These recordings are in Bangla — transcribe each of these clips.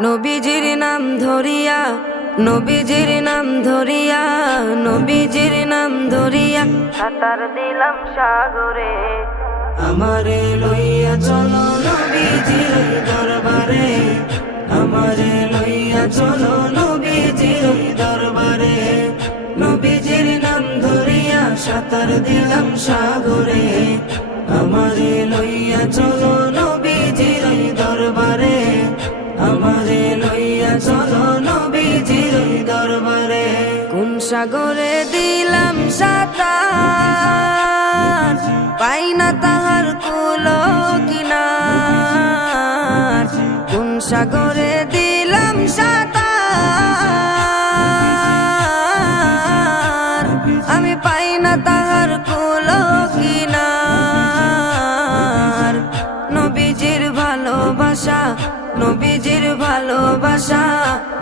নবীজির নাম ধরিয়া, নবীজির নাম ধরিয়া, নবীজির নাম ধরিয়া সাঁতার দিলাম সাগরে। আমারে লইয়া চলো নবীজির দরবারে, আমারে লইয়া চলো নবীজির দরবারে। নবীজির নাম ধরিয়া সাঁতার দিলাম সাগরে। আমারে লইয়া চলো নবীজির দরবারে, আমারে লইয়া চলো নবীজির দরবারে। কোন সাগরে দিলাম সাঁতার, পাই না তাহার কুলো কিনার। কোন সাগরে দিলাম সাঁতার, আমি পাই না তাহার কুলো কিনার। নবীজির ভালোবাসা, নবীজির ভালোবাসা,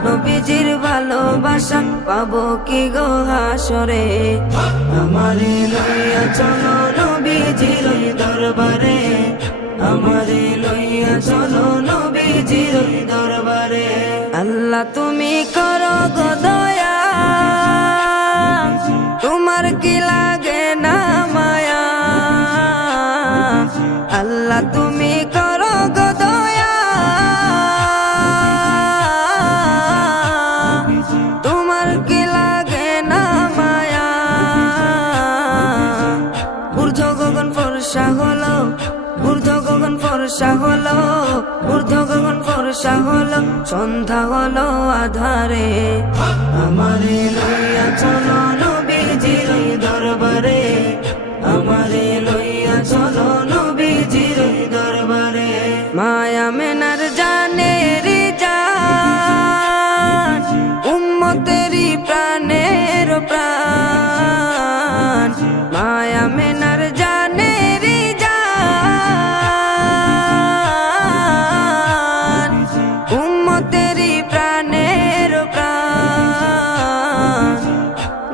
নবীজির ভালোবাসা পাবো কি গো হাসরে। আমারে লইয়া চলো নবীজির দরবারে, আমারে লইয়া চলো নবীজির দরবারে। আল্লাহ তুমি করো গো দয়া, তোমার কি লাগে না মায়া। আল্লাহ তুমি করো গো দয়া, তোমার কি লাগে না মায়া। ঊর্ধ্ব গগন ফর্সা হলো, ঊর্ধ্ব গগন ফর্সা হলো, ঊর্ধ্ব গগন ফর্সা হলো, সন্ধ্যা হলো আধারে। আমারে লইয়া চলো নবীজির দরবারে, আমারে লইয়া চলো নবীজির দরবারে। মায়া মেনার জানের জান, উম্মতেরি প্রাণের প্রাণ। মায়া মেনার জানের জান, উম্মতেরি প্রাণের প্রাণ।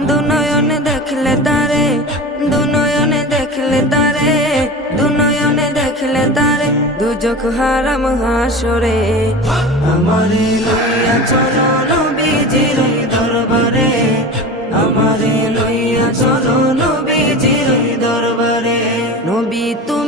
দুনয়নে দেখলে তারে, দুনয়নে দেখলে তারে, দুনয়নে দেখলে তারে, দুজক হারাম হাসরে। আমারে লইয়া চলো নবীজির দরবারে, আমারে লইয়া চলো নবীজির দরবারে। নবী তুমি